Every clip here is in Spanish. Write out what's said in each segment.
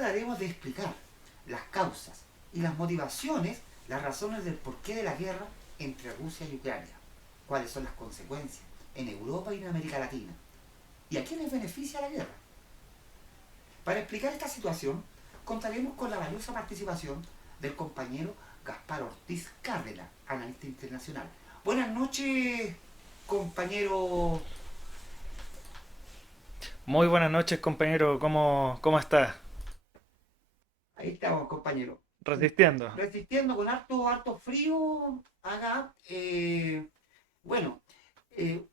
trataremos de explicar las causas y las motivaciones, las razones del porqué de la guerra entre Rusia y Ucrania, cuáles son las consecuencias en Europa y en América Latina, y a quiénes beneficia la guerra. Para explicar esta situación, contaremos con la valiosa participación del compañero Gaspar Ortiz Cárdenas, analista internacional. Buenas noches, compañero. Muy buenas noches, compañero. ¿Cómo está? Ahí estamos, compañero. Resistiendo. Resistiendo con harto frío acá. Bueno, eh,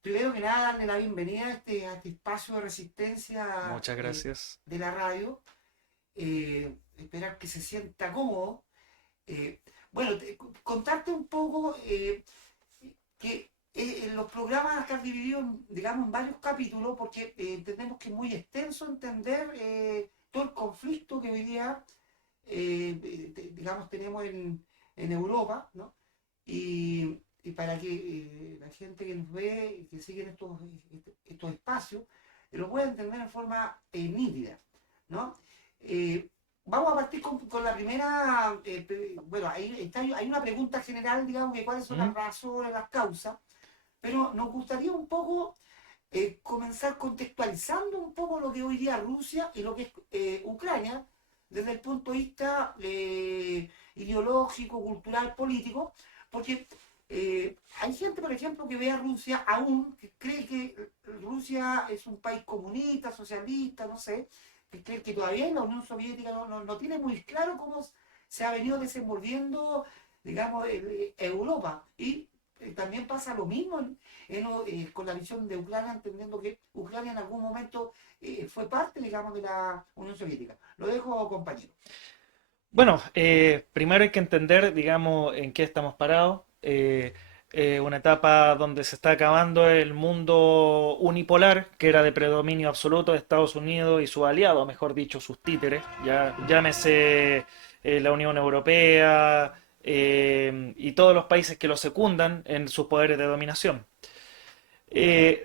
primero que nada, darle la bienvenida a este espacio de resistencia Muchas gracias. de la radio. Esperar que se sienta cómodo. Eh, bueno, contarte un poco que los programas están divididos, digamos, en varios capítulos, porque entendemos que es muy extenso entender todo el conflicto que hoy día, digamos, tenemos en Europa, ¿no? Y para que la gente que nos ve, que sigue en estos espacios, lo pueda entender en forma nítida, ¿no? Eh, Vamos a partir con la primera, bueno, hay una pregunta general, digamos, que cuáles son las ¿Mm? razones, las causas, pero nos gustaría un poco comenzar contextualizando un poco lo que hoy día Rusia y lo que es Ucrania, desde el punto de vista ideológico, cultural, político, porque hay gente, por ejemplo, que ve a Rusia aún, que cree que Rusia es un país comunista, socialista, no sé, que todavía en la Unión Soviética no tiene muy claro cómo se ha venido desenvolviendo, digamos, Europa. Y también pasa lo mismo con la visión de Ucrania, entendiendo que Ucrania en algún momento fue parte, digamos, de la Unión Soviética. Lo dejo, compañero. Bueno, primero hay que entender, digamos, en qué estamos parados. Una etapa donde se está acabando el mundo unipolar, que era de predominio absoluto de Estados Unidos y sus aliados, mejor dicho, sus títeres. Ya llámese la Unión Europea y todos los países que lo secundan en sus poderes de dominación.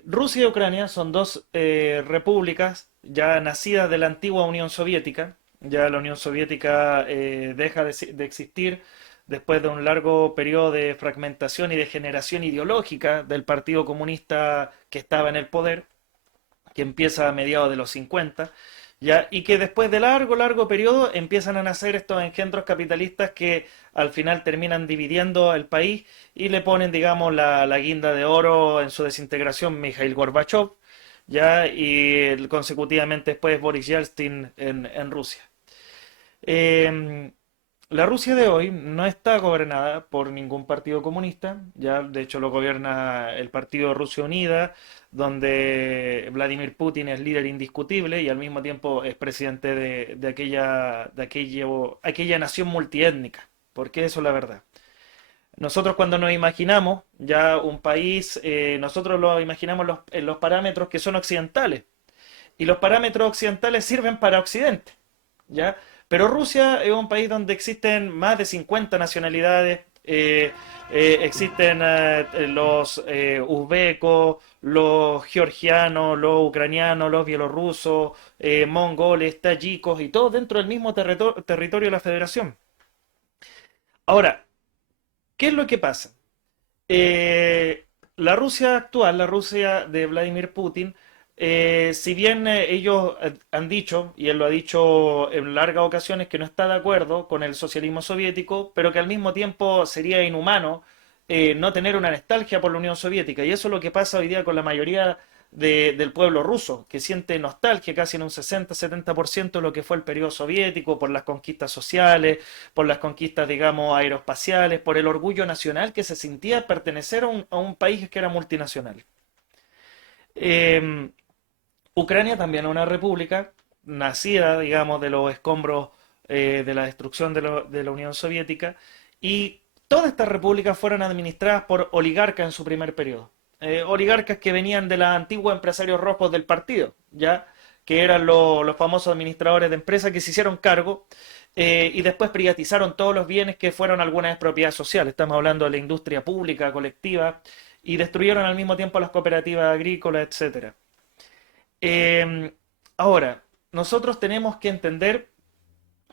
Rusia y Ucrania son dos repúblicas ya nacidas de la antigua Unión Soviética. Ya la Unión Soviética deja de existir después de un largo periodo de fragmentación y de generación ideológica del Partido Comunista que estaba en el poder, que empieza a mediados de los 50, ¿ya? Y que después de largo periodo empiezan a nacer estos engendros capitalistas que al final terminan dividiendo el país y le ponen, digamos, la guinda de oro en su desintegración Mikhail Gorbachev, ¿ya? Y consecutivamente después Boris Yeltsin en Rusia. Eh, la Rusia de hoy no está gobernada por ningún partido comunista, ya de hecho lo gobierna el Partido Rusia Unida, donde Vladimir Putin es líder indiscutible y al mismo tiempo es presidente aquella nación multiétnica, porque eso es la verdad. Nosotros cuando nos imaginamos ya un país, nosotros lo imaginamos en los parámetros que son occidentales, y los parámetros occidentales sirven para Occidente, ¿ya? Pero Rusia es un país donde existen más de 50 nacionalidades, existen los uzbecos, los georgianos, los ucranianos, los bielorrusos, mongoles, tayikos y todos dentro del mismo territorio de la federación. Ahora, ¿qué es lo que pasa? La Rusia actual, la Rusia de Vladimir Putin, si bien ellos han dicho, y él lo ha dicho en largas ocasiones, que no está de acuerdo con el socialismo soviético, pero que al mismo tiempo sería inhumano no tener una nostalgia por la Unión Soviética. Y eso es lo que pasa hoy día con la mayoría del pueblo ruso, que siente nostalgia casi en un 60-70% de lo que fue el periodo soviético, por las conquistas sociales, por las conquistas, digamos, aeroespaciales, por el orgullo nacional que se sentía pertenecer a un país que era multinacional. Eh, Ucrania también es una república nacida, digamos, de los escombros de la destrucción de la Unión Soviética, y todas estas repúblicas fueron administradas por oligarcas en su primer periodo. Oligarcas que venían de los antiguos empresarios rojos del partido, ya que eran los famosos administradores de empresas que se hicieron cargo y después privatizaron todos los bienes que fueron alguna vez propiedad social. Estamos hablando de la industria pública, colectiva, y destruyeron al mismo tiempo las cooperativas agrícolas, etcétera. Eh, Ahora, nosotros tenemos que entender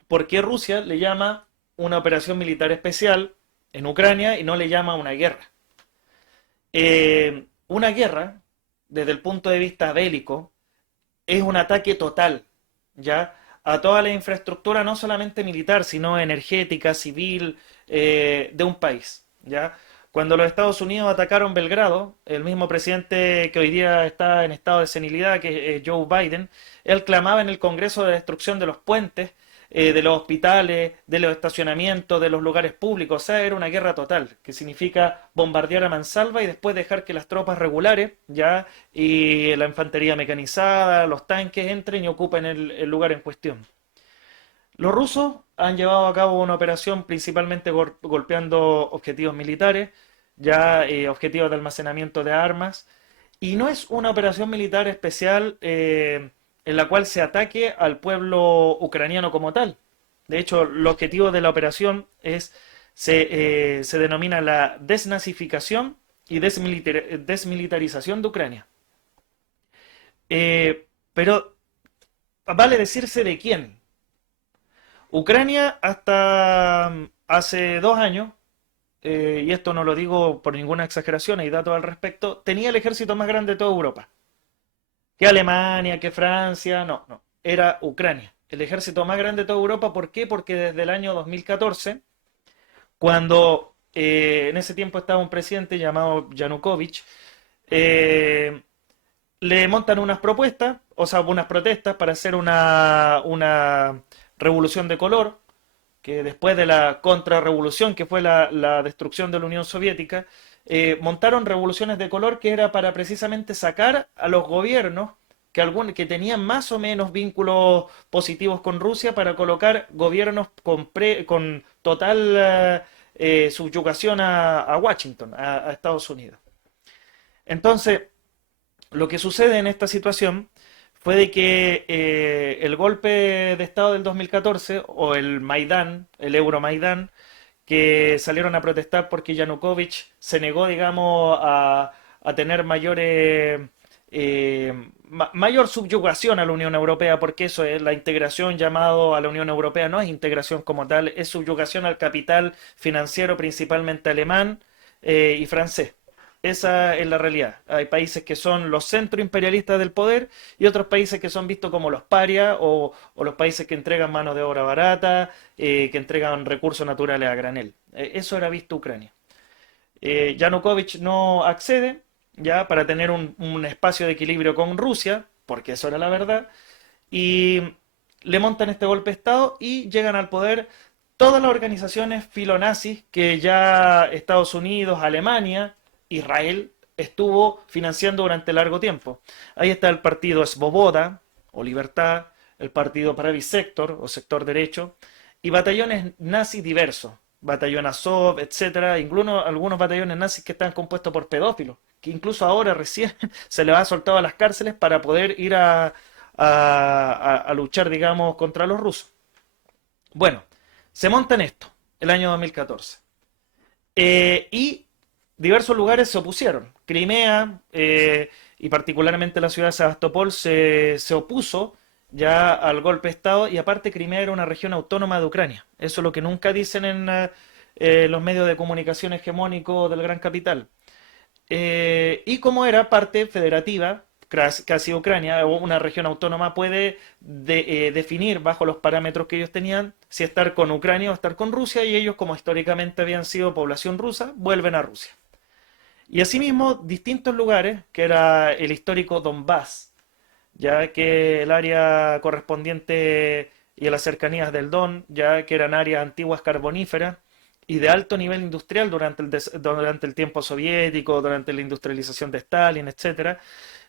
por qué Rusia le llama una operación militar especial en Ucrania y no le llama una guerra. Una guerra, desde el punto de vista bélico, es un ataque total, ¿ya? A toda la infraestructura, no solamente militar, sino energética, civil, de un país, ¿ya? Cuando los Estados Unidos atacaron Belgrado, el mismo presidente que hoy día está en estado de senilidad, que es Joe Biden, él clamaba en el Congreso de destrucción de los puentes, de los hospitales, de los estacionamientos, de los lugares públicos. O sea, era una guerra total, que significa bombardear a mansalva y después dejar que las tropas regulares, ya, y la infantería mecanizada, los tanques entren y ocupen el lugar en cuestión. Los rusos han llevado a cabo una operación principalmente golpeando objetivos militares, ya objetivos de almacenamiento de armas, y no es una operación militar especial en la cual se ataque al pueblo ucraniano como tal. De hecho, el objetivo de la operación se denomina la desnazificación y desmilitarización de Ucrania. Pero vale decirse de quién. Ucrania hasta hace 2 años, y esto no lo digo por ninguna exageración, hay datos al respecto, tenía el ejército más grande de toda Europa. Que Alemania, que Francia, no, no, era Ucrania. El ejército más grande de toda Europa, ¿por qué? Porque desde el año 2014, cuando en ese tiempo estaba un presidente llamado Yanukovych, eh, le montan unas propuestas, o sea, unas protestas para hacer una revolución de color, que después de la contrarrevolución, que fue la destrucción de la Unión Soviética, montaron revoluciones de color que era para precisamente sacar a los gobiernos que tenían más o menos vínculos positivos con Rusia para colocar gobiernos con total subyugación a Washington, a Estados Unidos. Entonces, lo que sucede en esta situación fue de que el golpe de Estado del 2014 o el Maidán, el Euromaidán, que salieron a protestar porque Yanukovych se negó, digamos, a tener mayor subyugación a la Unión Europea, porque eso es la integración llamado a la Unión Europea, no es integración como tal, es subyugación al capital financiero principalmente alemán y francés. Esa es la realidad. Hay países que son los centroimperialistas del poder y otros países que son vistos como los parias o los países que entregan mano de obra barata, que entregan recursos naturales a granel. Eso era visto Ucrania. Yanukovych no accede ya para tener un espacio de equilibrio con Rusia, porque eso era la verdad, y le montan este golpe de Estado y llegan al poder todas las organizaciones filonazis que ya Estados Unidos, Alemania, Israel estuvo financiando durante largo tiempo. Ahí está el partido Svoboda o Libertad, el partido Pravi Sector o Sector Derecho y batallones nazis diversos, batallón Azov, etcétera, incluso algunos batallones nazis que están compuestos por pedófilos, que incluso ahora recién se les ha soltado a las cárceles para poder ir a luchar, digamos, contra los rusos. Bueno, se monta en esto, el año 2014. Y diversos lugares se opusieron. Crimea y particularmente la ciudad de Sebastopol se opuso ya al golpe de Estado y aparte Crimea era una región autónoma de Ucrania. Eso es lo que nunca dicen en los medios de comunicación hegemónicos del gran capital. Y como era parte federativa, casi Ucrania, o una región autónoma, puede definir bajo los parámetros que ellos tenían si estar con Ucrania o estar con Rusia y ellos, como históricamente habían sido población rusa, vuelven a Rusia. Y asimismo, distintos lugares, que era el histórico Donbass, ya que el área correspondiente y a las cercanías del Don, ya que eran áreas antiguas carboníferas y de alto nivel industrial durante el tiempo soviético, durante la industrialización de Stalin, etcétera,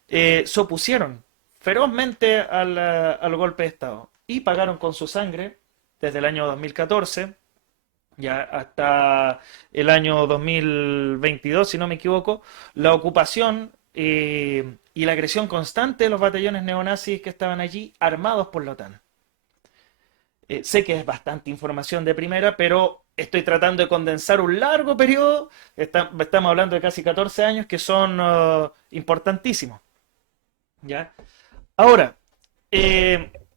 se opusieron ferozmente al golpe de Estado y pagaron con su sangre desde el año 2014 ya hasta el año 2022, si no me equivoco, la ocupación y la agresión constante de los batallones neonazis que estaban allí armados por la OTAN. Sé que es bastante información de primera, pero estoy tratando de condensar un largo periodo, estamos hablando de casi 14 años, que son importantísimos. ¿Ya? Ahora,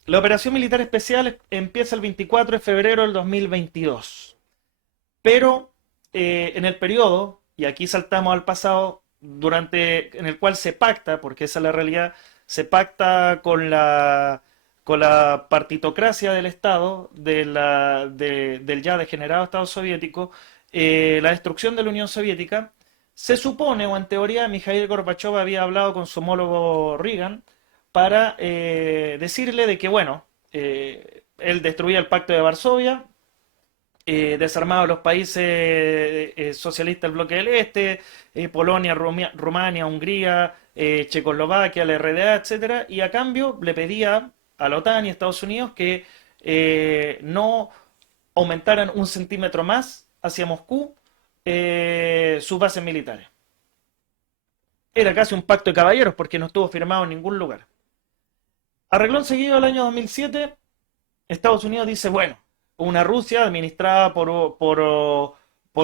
La operación militar especial empieza el 24 de febrero del 2022. Pero en el periodo, y aquí saltamos al pasado, en el cual se pacta, porque esa es la realidad, se pacta con la partitocracia del Estado, del ya degenerado Estado soviético, la destrucción de la Unión Soviética. Se supone, o en teoría, Mikhail Gorbachev había hablado con su homólogo Reagan para decirle de que, bueno, él destruía el Pacto de Varsovia, desarmado los países socialistas del bloque del Este, Polonia, Rumania, Hungría, Checoslovaquia, la RDA, etcétera, y a cambio le pedía a la OTAN y a Estados Unidos que no aumentaran un centímetro más hacia Moscú sus bases militares. Era casi un pacto de caballeros porque no estuvo firmado en ningún lugar. Arreglón seguido el año 2007, Estados Unidos dice, bueno, una Rusia administrada por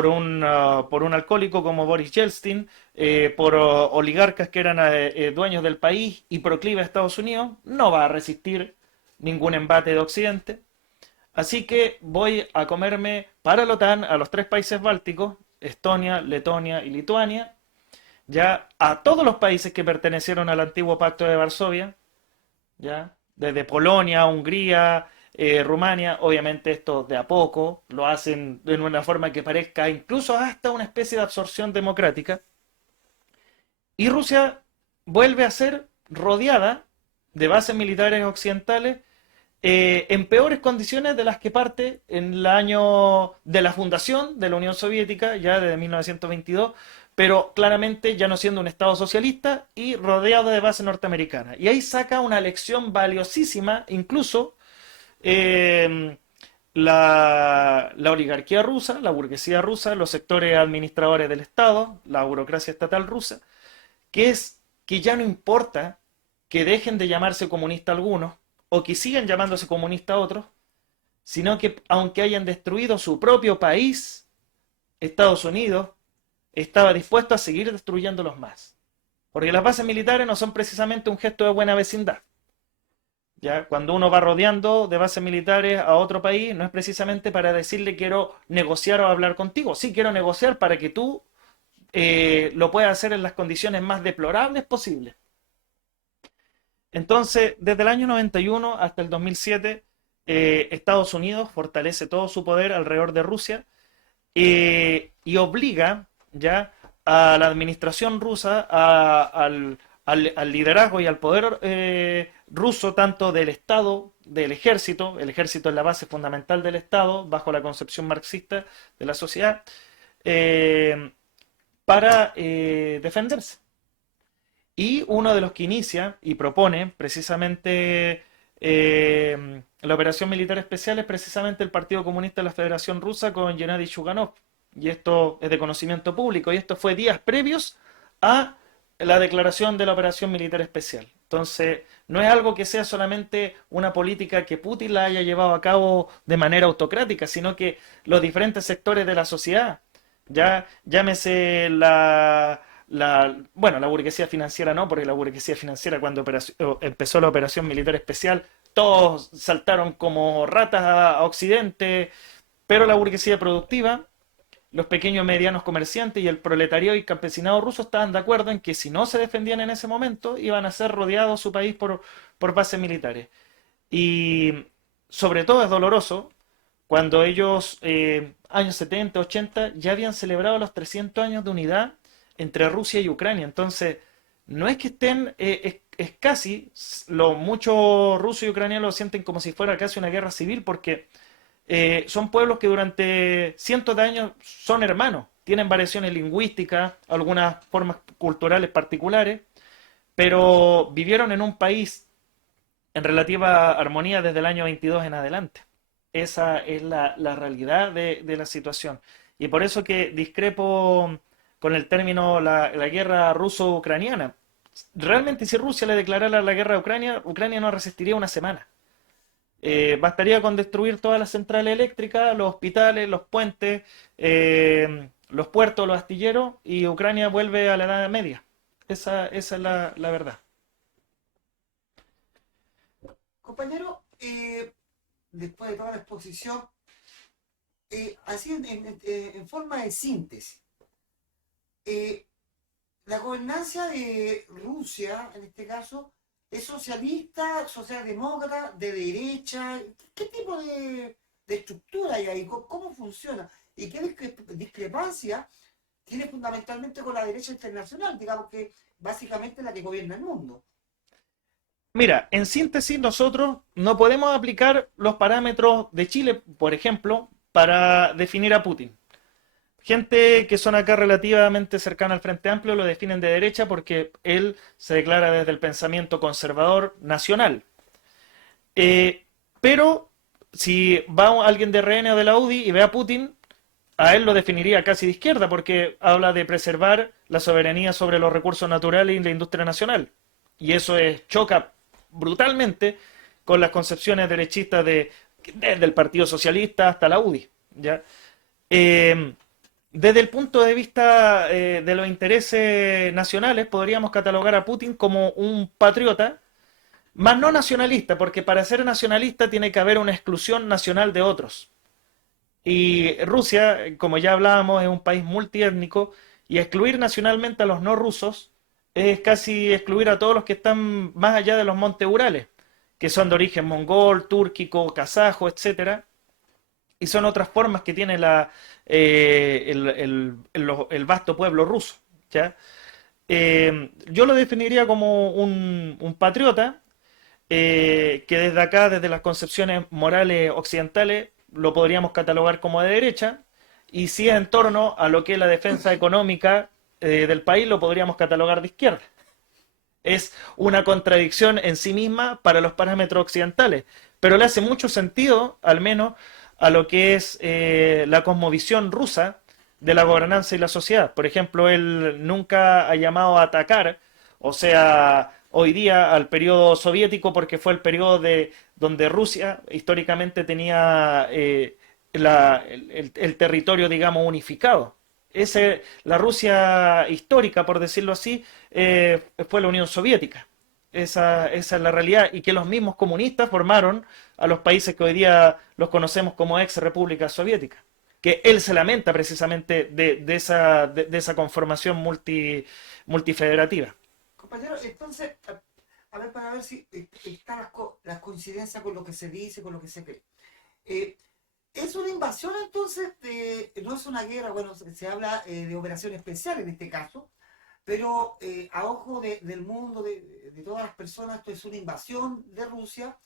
un alcohólico como Boris Yeltsin, por oligarcas que eran dueños del país y proclive a Estados Unidos, no va a resistir ningún embate de Occidente. Así que voy a comerme para la OTAN a los tres países bálticos, Estonia, Letonia y Lituania, ya a todos los países que pertenecieron al antiguo Pacto de Varsovia, ya desde Polonia, Hungría, Rumania, obviamente esto de a poco, lo hacen de una forma que parezca incluso hasta una especie de absorción democrática, y Rusia vuelve a ser rodeada de bases militares occidentales en peores condiciones de las que parte en el año de la fundación de la Unión Soviética, ya desde 1922, pero claramente ya no siendo un Estado socialista y rodeado de bases norteamericanas. Y ahí saca una lección valiosísima, incluso eh, la oligarquía rusa, la burguesía rusa, los sectores administradores del Estado, la burocracia estatal rusa, que es que ya no importa que dejen de llamarse comunista algunos o que sigan llamándose comunista otros, sino que aunque hayan destruido su propio país, Estados Unidos estaba dispuesto a seguir destruyéndolos más. Porque las bases militares no son precisamente un gesto de buena vecindad. ¿Ya? Cuando uno va rodeando de bases militares a otro país, no es precisamente para decirle quiero negociar o hablar contigo. Sí, quiero negociar para que tú lo puedas hacer en las condiciones más deplorables posibles. Entonces, desde el año 91 hasta el 2007, Estados Unidos fortalece todo su poder alrededor de Rusia y obliga ya a la administración rusa, al liderazgo y al poder ruso, tanto del Estado, del ejército. El ejército es la base fundamental del Estado, bajo la concepción marxista de la sociedad, eh, para defenderse. Y uno de los que inicia y propone precisamente la operación militar especial es precisamente el Partido Comunista de la Federación Rusa con Gennady Shuganov. Y esto es de conocimiento público. Y esto fue días previos a la declaración de la operación militar especial. Entonces, no es algo que sea solamente una política que Putin la haya llevado a cabo de manera autocrática, sino que los diferentes sectores de la sociedad, ya llámese bueno, la burguesía financiera no, porque la burguesía financiera cuando empezó la operación militar especial, todos saltaron como ratas a Occidente, pero la burguesía productiva, los pequeños y medianos comerciantes y el proletariado y campesinado ruso estaban de acuerdo en que si no se defendían en ese momento, iban a ser rodeados su país por bases militares. Y sobre todo es doloroso cuando ellos, años 70, 80, ya habían celebrado los 300 años de unidad entre Rusia y Ucrania. Entonces, no es que estén, es casi, muchos rusos y ucranianos lo sienten como si fuera casi una guerra civil, porque son pueblos que durante cientos de años son hermanos, tienen variaciones lingüísticas, algunas formas culturales particulares, pero vivieron en un país en relativa armonía desde el año 22 en adelante. Esa es la realidad de la situación. Y por eso que discrepo con el término la guerra ruso-ucraniana. Realmente si Rusia le declarara la guerra a Ucrania, Ucrania no resistiría una semana. Bastaría con destruir todas las centrales eléctricas, los hospitales, los puentes, los puertos, los astilleros, y Ucrania vuelve a la Edad Media. Esa es la verdad. Compañero, después de toda la exposición, así en forma de síntesis, eh, la gobernanza de Rusia, en este caso, es socialista, socialdemócrata, de derecha. ¿Qué tipo de estructura hay ahí? ¿Cómo funciona? ¿Y qué discrepancia tiene fundamentalmente con la derecha internacional, digamos que básicamente la que gobierna el mundo? Mira, en síntesis, nosotros no podemos aplicar los parámetros de Chile, por ejemplo, para definir a Putin. Gente que son acá relativamente cercana al Frente Amplio lo definen de derecha porque él se declara desde el pensamiento conservador nacional. Eh, pero si va alguien de RN o de la UDI y ve a Putin, a él lo definiría casi de izquierda porque habla de preservar la soberanía sobre los recursos naturales y la industria nacional. Y eso choca brutalmente con las concepciones derechistas desde el Partido Socialista hasta la UDI. ¿Ya? Eh, Desde el punto de vista de los intereses nacionales, podríamos catalogar a Putin como un patriota, más no nacionalista, porque para ser nacionalista tiene que haber una exclusión nacional de otros. Y Rusia, como ya hablábamos, es un país multiétnico y excluir nacionalmente a los no rusos es casi excluir a todos los que están más allá de los montes Urales, que son de origen mongol, túrquico, kazajo, etcétera, y son otras formas que tiene el vasto pueblo ruso. ¿Ya? Yo lo definiría como un patriota que desde acá, desde las concepciones morales occidentales, lo podríamos catalogar como de derecha, y si es en torno a lo que es la defensa económica del país, lo podríamos catalogar de izquierda. Es una contradicción en sí misma para los parámetros occidentales, pero le hace mucho sentido, al menos, a lo que es la cosmovisión rusa de la gobernanza y la sociedad. Por ejemplo, él nunca ha llamado a atacar, o sea, hoy día al periodo soviético, porque fue el periodo donde Rusia históricamente tenía el territorio, digamos, unificado. La Rusia histórica, por decirlo así, fue la Unión Soviética. Esa es la realidad. Y que los mismos comunistas formaron a los países que hoy día los conocemos como ex repúblicas soviéticas. Que él se lamenta precisamente de esa conformación multifederativa. Compañero, entonces, a ver, para ver si están las coincidencias con lo que se dice, con lo que se cree. Eh, ¿Es una invasión entonces? No es una guerra, bueno, se habla de operación especial en este caso, pero a ojo del mundo, de todas las personas, esto es una invasión de Rusia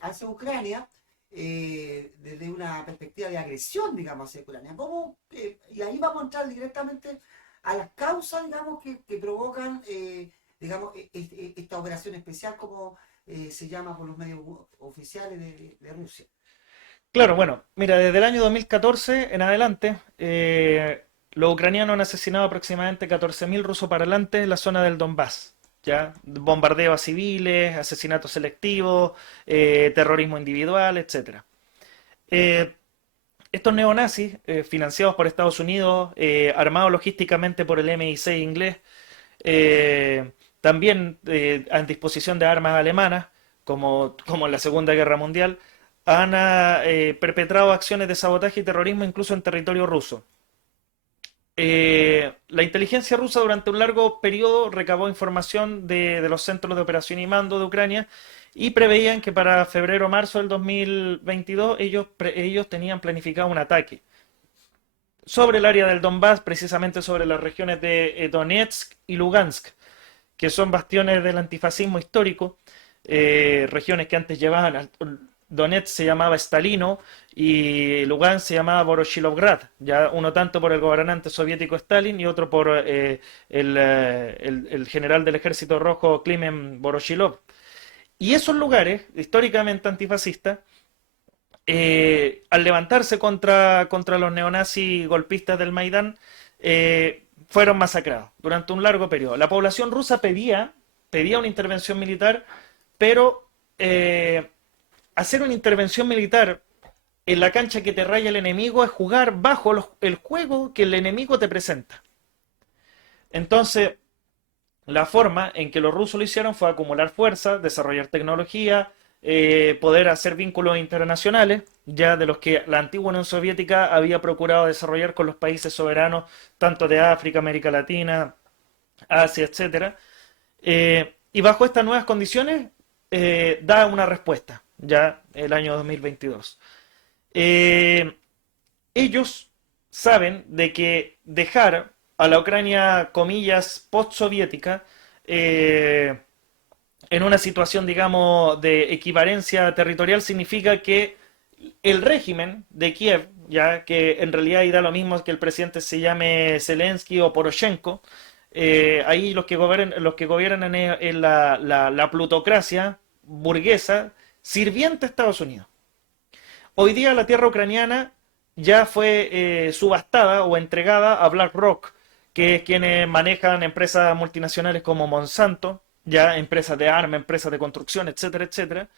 hacia Ucrania, desde una perspectiva de agresión, digamos, hacia Ucrania. Y ahí vamos a entrar directamente a las causas, digamos, que provocan, digamos, esta operación especial, como se llama por los medios oficiales de Rusia. Claro, bueno, mira, desde el año 2014 en adelante, los ucranianos han asesinado aproximadamente 14.000 rusoparlantes en la zona del Donbass. ¿Ya? Bombardeo a civiles, asesinatos selectivos, terrorismo individual, etcétera. Eh, Estos neonazis, financiados por Estados Unidos, armados logísticamente por el MI6 inglés, también en disposición de armas alemanas, como en la Segunda Guerra Mundial, han perpetrado acciones de sabotaje y terrorismo incluso en territorio ruso. La inteligencia rusa durante un largo periodo recabó información de los centros de operación y mando de Ucrania y preveían que para febrero o marzo del 2022 ellos tenían planificado un ataque sobre el área del Donbass, precisamente sobre las regiones de Donetsk y Lugansk, que son bastiones del antifascismo histórico, regiones que antes llevaban, Donetsk se llamaba Stalino y Lugansk se llamaba Voroshilovgrad, ya uno tanto por el gobernante soviético Stalin y otro por el general del Ejército Rojo Klimen Voroshilov. Y esos lugares, históricamente antifascistas, al levantarse contra los neonazis golpistas del Maidán, fueron masacrados durante un largo periodo. La población rusa pedía una intervención militar, pero hacer una intervención militar en la cancha que te raya el enemigo es jugar bajo el juego que el enemigo te presenta. Entonces, la forma en que los rusos lo hicieron fue acumular fuerza, desarrollar tecnología, poder hacer vínculos internacionales, ya de los que la antigua Unión Soviética había procurado desarrollar con los países soberanos, tanto de África, América Latina, Asia, etcétera. Y bajo estas nuevas condiciones da una respuesta, ya el año 2022. Eh, Ellos saben de que dejar a la Ucrania, comillas, post-soviética, en una situación, digamos, de equivalencia territorial significa que el régimen de Kiev, ya que en realidad ahí da lo mismo que el presidente se llame Zelensky o Poroshenko, ahí los que gobiernan es la plutocracia burguesa sirviente a Estados Unidos. Hoy día la tierra ucraniana ya fue subastada o entregada a BlackRock, que es quienes manejan empresas multinacionales como Monsanto, ya empresas de armas, empresas de construcción, etcétera, etcétera,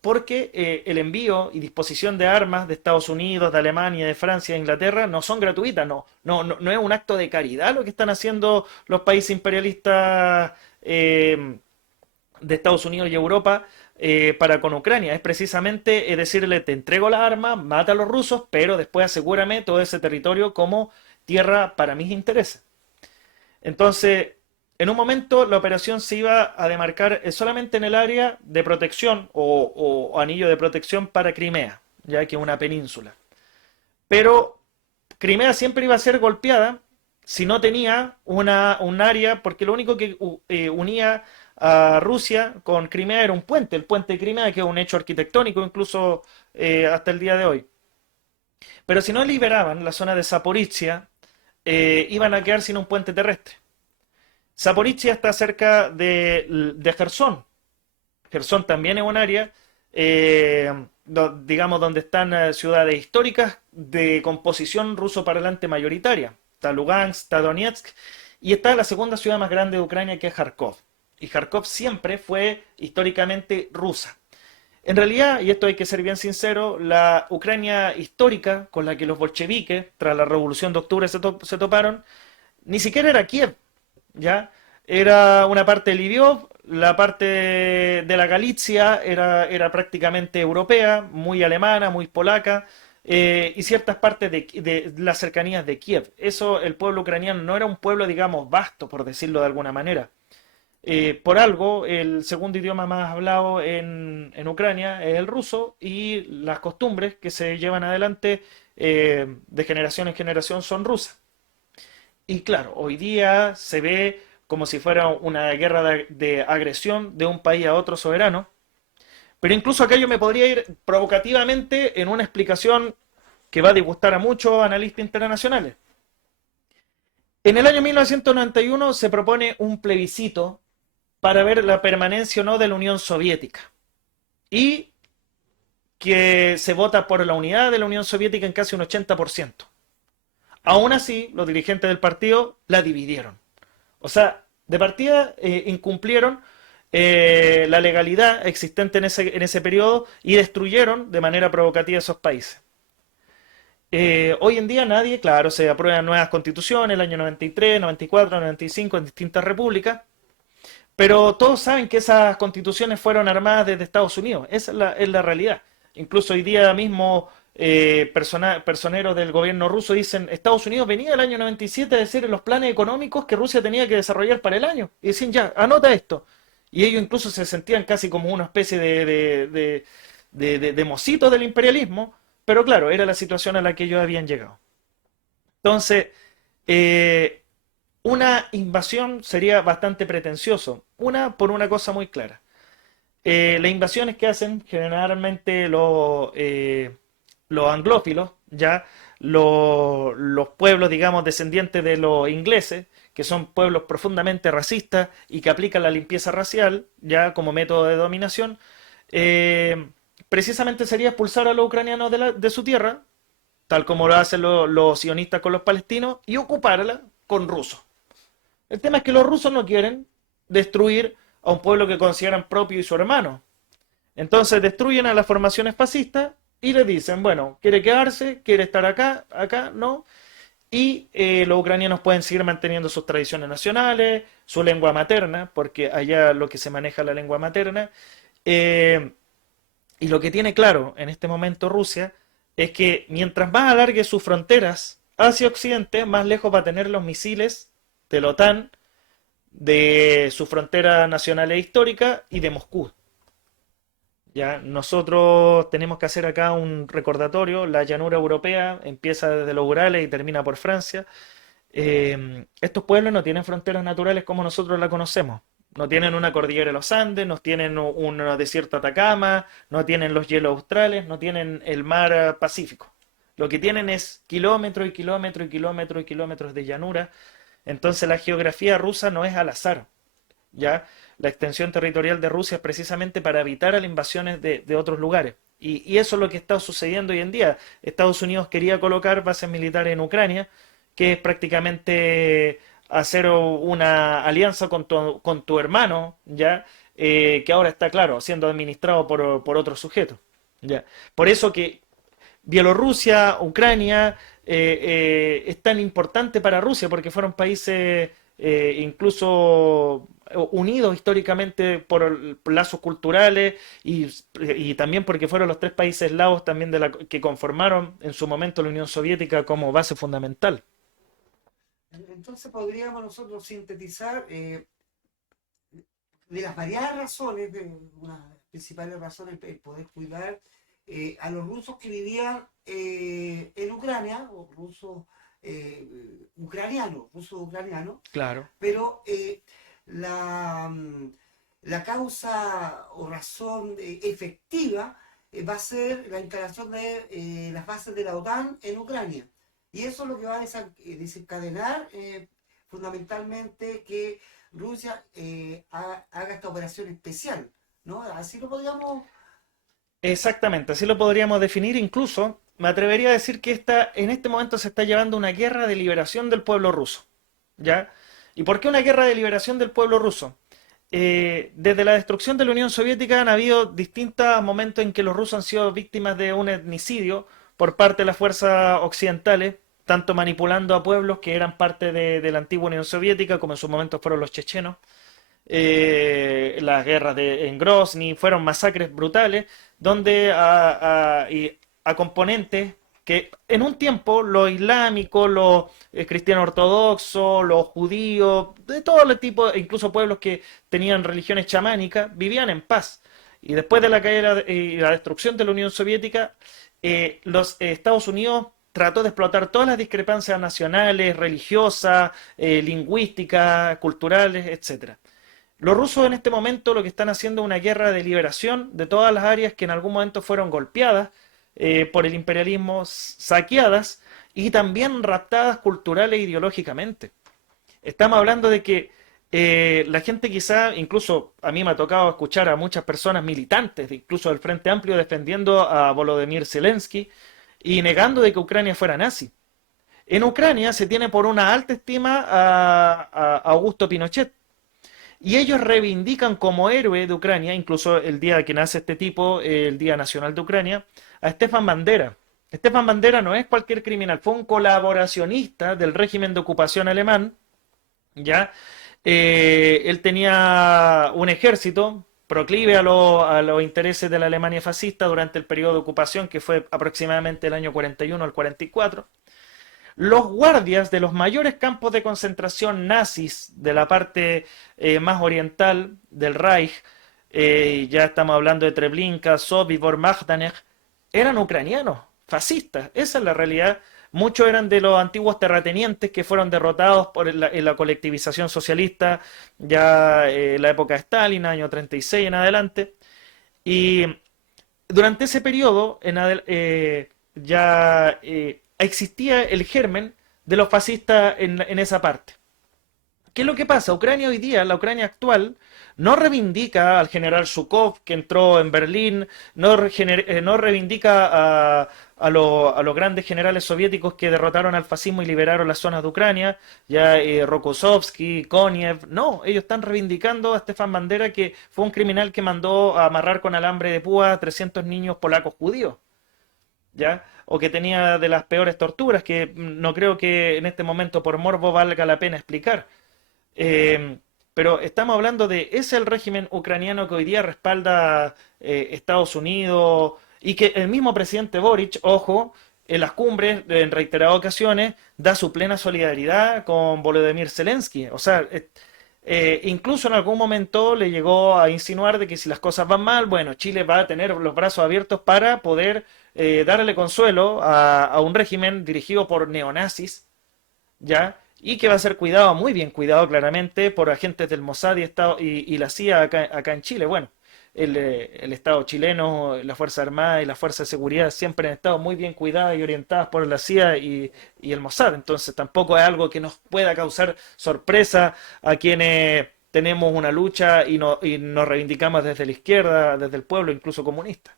porque el envío y disposición de armas de Estados Unidos, de Alemania, de Francia, de Inglaterra no son gratuitas, no es un acto de caridad lo que están haciendo los países imperialistas de Estados Unidos y Europa para con Ucrania. Es precisamente decirle, te entrego las armas, mata a los rusos, pero después asegúrame todo ese territorio como tierra para mis intereses. Entonces, en un momento la operación se iba a demarcar solamente en el área de protección o anillo de protección para Crimea, ya que es una península. Pero Crimea siempre iba a ser golpeada si no tenía un área, porque lo único que unía a Rusia con Crimea era un puente, el puente de Crimea, que es un hecho arquitectónico incluso hasta el día de hoy. Pero si no liberaban la zona de Zaporizhia, iban a quedar sin un puente terrestre. Zaporizhia está cerca de Jersón. Jersón también es un área, digamos, donde están ciudades históricas de composición ruso parlante mayoritaria. Está Lugansk, está Donetsk, y está la segunda ciudad más grande de Ucrania, que es Kharkov. Y Kharkov siempre fue históricamente rusa. En realidad, y esto hay que ser bien sincero, la Ucrania histórica con la que los bolcheviques, tras la Revolución de Octubre, se toparon, ni siquiera era Kiev, ¿ya? Era una parte de Lviv, la parte de la Galicia era prácticamente europea, muy alemana, muy polaca, y ciertas partes de las cercanías de Kiev. Eso, el pueblo ucraniano no era un pueblo, digamos, vasto, por decirlo de alguna manera. Por algo, el segundo idioma más hablado en Ucrania es el ruso y las costumbres que se llevan adelante de generación en generación son rusas. Y claro, hoy día se ve como si fuera una guerra de agresión de un país a otro soberano, pero incluso aquello me podría ir provocativamente en una explicación que va a disgustar a muchos analistas internacionales. En el año 1991 se propone un plebiscito para ver la permanencia o no de la Unión Soviética. Y que se vota por la unidad de la Unión Soviética en casi un 80%. Aún así, los dirigentes del partido la dividieron. O sea, de partida incumplieron la legalidad existente en ese periodo y destruyeron de manera provocativa esos países. Hoy en día nadie, claro, se aprueban nuevas constituciones, el año 93, 94, 95 en distintas repúblicas, pero todos saben que esas constituciones fueron armadas desde Estados Unidos. Esa es la realidad. Incluso hoy día mismo personeros del gobierno ruso dicen, Estados Unidos venía el año 97 a decir en los planes económicos que Rusia tenía que desarrollar para el año. Y decían, ya, anota esto. Y ellos incluso se sentían casi como una especie de mocitos del imperialismo, pero claro, era la situación a la que ellos habían llegado. Entonces, una invasión sería bastante pretencioso. Por una cosa muy clara. Las invasiones que hacen generalmente los anglófilos, ya los pueblos, digamos, descendientes de los ingleses, que son pueblos profundamente racistas y que aplican la limpieza racial, ya como método de dominación, precisamente sería expulsar a los ucranianos de su tierra, tal como lo hacen los sionistas con los palestinos, y ocuparla con rusos. El tema es que los rusos no quieren destruir a un pueblo que consideran propio y su hermano. Entonces destruyen a las formaciones fascistas y le dicen, bueno, quiere quedarse, quiere estar acá, acá, no. Y los ucranianos pueden seguir manteniendo sus tradiciones nacionales, su lengua materna, porque allá lo que se maneja es la lengua materna, Eh, y lo que tiene claro en este momento Rusia es que mientras más alargue sus fronteras hacia Occidente, más lejos va a tener los misiles de la OTAN, de su frontera nacional e histórica y de Moscú. Ya, nosotros tenemos que hacer acá un recordatorio. La llanura europea empieza desde los Urales y termina por Francia. Estos pueblos no tienen fronteras naturales como nosotros la conocemos. No tienen una cordillera de los Andes, no tienen un desierto Atacama, no tienen los hielos australes, no tienen el mar Pacífico. Lo que tienen es kilómetros y kilómetros y kilómetros y kilómetros de llanura. Entonces la geografía rusa no es al azar. ¿Ya? La extensión territorial de Rusia es precisamente para evitar las invasiones de otros lugares. Y eso es lo que está sucediendo hoy en día. Estados Unidos quería colocar bases militares en Ucrania, que es prácticamente hacer una alianza con tu hermano, ¿ya? Que ahora está, claro, siendo administrado por otro sujeto. ¿Ya? Por eso que Bielorrusia, Ucrania, es tan importante para Rusia, porque fueron países incluso unidos históricamente por lazos culturales y también porque fueron los tres países eslavos también que conformaron en su momento la Unión Soviética como base fundamental. Entonces podríamos nosotros sintetizar de las variadas razones, de una principales razones, el poder cuidar a los rusos que vivían en Ucrania, o rusos ucranianos, Claro. pero la, mm, la causa o razón efectiva va a ser la instalación de las bases de la OTAN en Ucrania. Y eso es lo que va a desencadenar fundamentalmente que Rusia haga esta operación especial, ¿no? Así lo podríamos... Exactamente, así lo podríamos definir. Incluso me atrevería a decir que en este momento se está llevando una guerra de liberación del pueblo ruso. ¿Ya? ¿Y por qué una guerra de liberación del pueblo ruso? Desde la destrucción de la Unión Soviética han habido distintos momentos en que los rusos han sido víctimas de un etnicidio por parte de las fuerzas occidentales, tanto manipulando a pueblos que eran parte de la antigua Unión Soviética, como en su momento fueron los chechenos. Las guerras en Grozny fueron masacres brutales, donde a componentes que en un tiempo los islámicos, los cristianos ortodoxos, los judíos, de todo el tipo, incluso pueblos que tenían religiones chamánicas, vivían en paz. Y después de la caída y la destrucción de la Unión Soviética, los Estados Unidos trató de explotar todas las discrepancias nacionales, religiosas, lingüísticas, culturales, etcétera. Los rusos en este momento lo que están haciendo es una guerra de liberación de todas las áreas que en algún momento fueron golpeadas por el imperialismo, saqueadas y también raptadas cultural e ideológicamente. Estamos hablando de que la gente quizá, incluso a mí me ha tocado escuchar a muchas personas militantes, incluso del Frente Amplio, defendiendo a Volodymyr Zelensky y negando de que Ucrania fuera nazi. En Ucrania se tiene por una alta estima a Augusto Pinochet, y ellos reivindican como héroe de Ucrania, incluso el día que nace este tipo, el Día Nacional de Ucrania, a Stefan Bandera. Stefan Bandera no es cualquier criminal, fue un colaboracionista del régimen de ocupación alemán, ¿ya? Él tenía un ejército proclive a los intereses de la Alemania fascista durante el periodo de ocupación que fue aproximadamente el año 41 al 44. Los guardias de los mayores campos de concentración nazis de la parte más oriental del Reich, ya estamos hablando de Treblinka, Sobibor, Majdanek, eran ucranianos, fascistas, esa es la realidad. Muchos eran de los antiguos terratenientes que fueron derrotados en la colectivización socialista, ya en la época de Stalin, año 36 en adelante. Y durante ese periodo ya existía el germen de los fascistas en esa parte. ¿Qué es lo que pasa? Ucrania hoy día, la Ucrania actual, no reivindica al general Zhukov que entró en Berlín, no reivindica a los grandes generales soviéticos que derrotaron al fascismo y liberaron las zonas de Ucrania, ya Rokossovsky, Konev. No, ellos están reivindicando a Stefan Bandera, que fue un criminal que mandó a amarrar con alambre de púa a 300 niños polacos judíos. ¿Ya? O que tenía de las peores torturas, que no creo que en este momento por morbo valga la pena explicar. Eh, pero estamos hablando de, ¿es el régimen ucraniano que hoy día respalda Estados Unidos y que el mismo presidente Boric, ojo, en las cumbres, en reiteradas ocasiones, da su plena solidaridad con Volodymyr Zelensky? O sea, incluso en algún momento le llegó a insinuar de que si las cosas van mal, bueno, Chile va a tener los brazos abiertos para poder darle consuelo a un régimen dirigido por neonazis, ¿ya? Y que va a ser cuidado, muy bien cuidado claramente, por agentes del Mossad y la CIA acá en Chile. Bueno, el Estado chileno, la Fuerza Armada y la Fuerza de Seguridad siempre han estado muy bien cuidadas y orientadas por la CIA y el Mossad. Entonces tampoco es algo que nos pueda causar sorpresa a quienes tenemos una lucha y nos reivindicamos desde la izquierda, desde el pueblo, incluso comunista.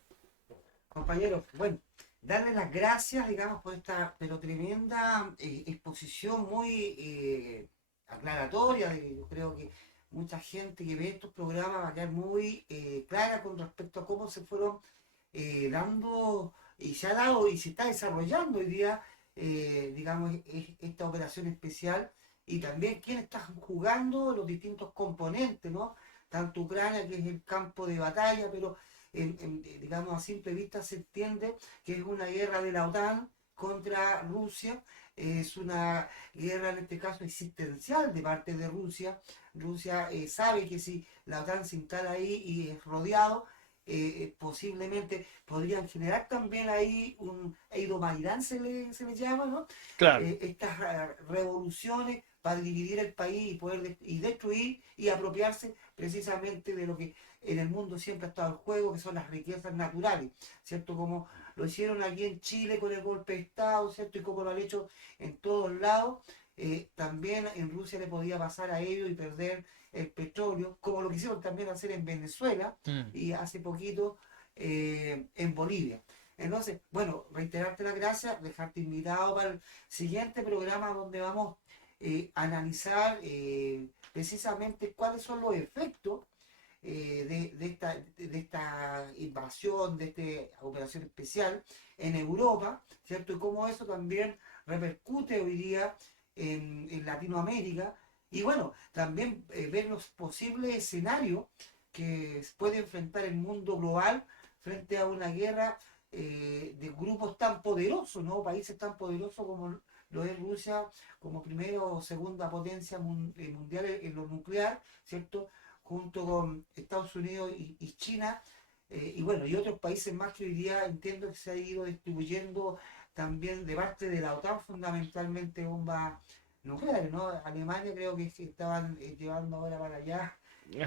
Compañeros, bueno, darle las gracias, digamos, por esta pero tremenda exposición muy aclaratoria. Yo creo que mucha gente que ve estos programas va a quedar muy clara con respecto a cómo se fueron dando y se ha dado y se está desarrollando hoy día, digamos, esta operación especial y también quién está jugando los distintos componentes, ¿no? Tanto Ucrania, que es el campo de batalla, pero digamos, a simple vista se entiende que es una guerra de la OTAN contra Rusia, es una guerra en este caso existencial de parte de Rusia. Rusia sabe que si la OTAN se instala ahí y es rodeado, posiblemente podrían generar también ahí un Eidomaidán, se le llama, ¿no? Claro, Estas revoluciones para dividir el país y poder y destruir y apropiarse precisamente de lo que en el mundo siempre ha estado en juego, que son las riquezas naturales, ¿cierto? Como lo hicieron aquí en Chile con el golpe de Estado, ¿cierto? Y como lo han hecho en todos lados, también en Rusia le podía pasar a ellos y perder el petróleo, como lo quisieron también hacer en Venezuela mm, y hace poquito en Bolivia. Entonces, bueno, reiterarte las gracias, dejarte invitado para el siguiente programa donde vamos a analizar precisamente cuáles son los efectos de esta invasión, de esta operación especial en Europa, ¿cierto? Y cómo eso también repercute hoy día en Latinoamérica. Y bueno, también ver los posibles escenarios que puede enfrentar el mundo global frente a una guerra de grupos tan poderosos, ¿no? Países tan poderosos como lo es Rusia, como primera o segunda potencia mundial en lo nuclear, ¿cierto? Junto con Estados Unidos y China, y bueno, y otros países más que hoy día entiendo que se ha ido distribuyendo también de parte de la OTAN, fundamentalmente bombas nucleares, ¿no? Alemania creo que estaban llevando ahora para allá.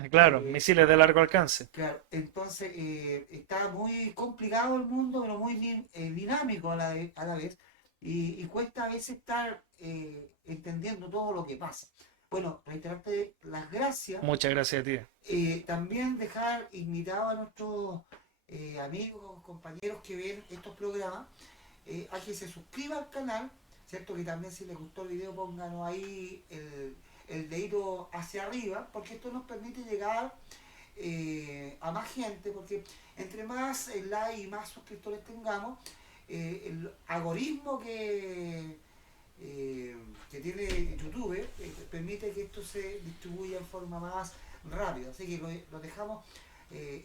claro, misiles de largo alcance. Claro, entonces está muy complicado el mundo, pero muy dinámico a la vez, y cuesta a veces estar entendiendo todo lo que pasa. Bueno, reiterarte las gracias. Muchas gracias a ti. También dejar invitado a nuestros amigos, compañeros que ven estos programas, a que se suscriban al canal, ¿cierto? Que también si les gustó el video pónganos ahí el dedito hacia arriba, porque esto nos permite llegar a más gente, porque entre más like y más suscriptores tengamos, el algoritmo que tiene YouTube permite que esto se distribuya en forma más rápida. Así que lo dejamos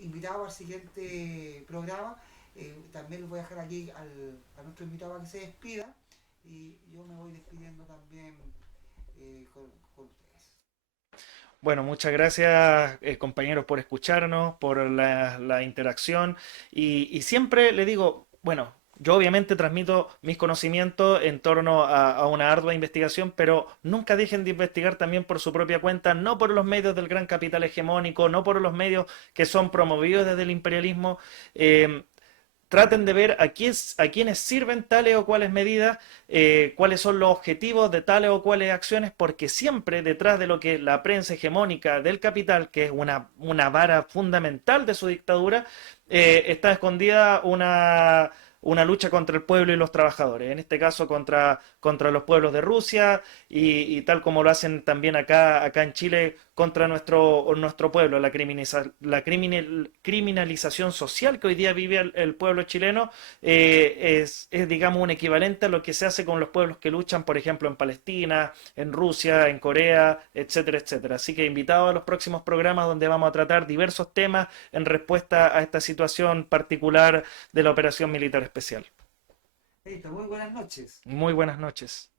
invitado al siguiente programa. También les voy a dejar aquí a nuestro invitado a que se despida y yo me voy despidiendo también con ustedes. Bueno, muchas gracias compañeros por escucharnos, por la interacción y siempre le digo, bueno, yo obviamente transmito mis conocimientos en torno a una ardua investigación, pero nunca dejen de investigar también por su propia cuenta, no por los medios del gran capital hegemónico, no por los medios que son promovidos desde el imperialismo. eh, Traten de ver a quiénes sirven tales o cuales medidas, cuáles son los objetivos de tales o cuales acciones, porque siempre detrás de lo que la prensa hegemónica del capital, que es una vara fundamental de su dictadura, está escondida una lucha contra el pueblo y los trabajadores, en este caso contra los pueblos de Rusia y tal como lo hacen también acá en Chile contra nuestro pueblo, la criminalización social que hoy día vive el pueblo chileno digamos, un equivalente a lo que se hace con los pueblos que luchan, por ejemplo, en Palestina, en Rusia, en Corea, etcétera, etcétera. Así que invitado a los próximos programas donde vamos a tratar diversos temas en respuesta a esta situación particular de la operación militar especial. Listo, muy buenas noches. Muy buenas noches.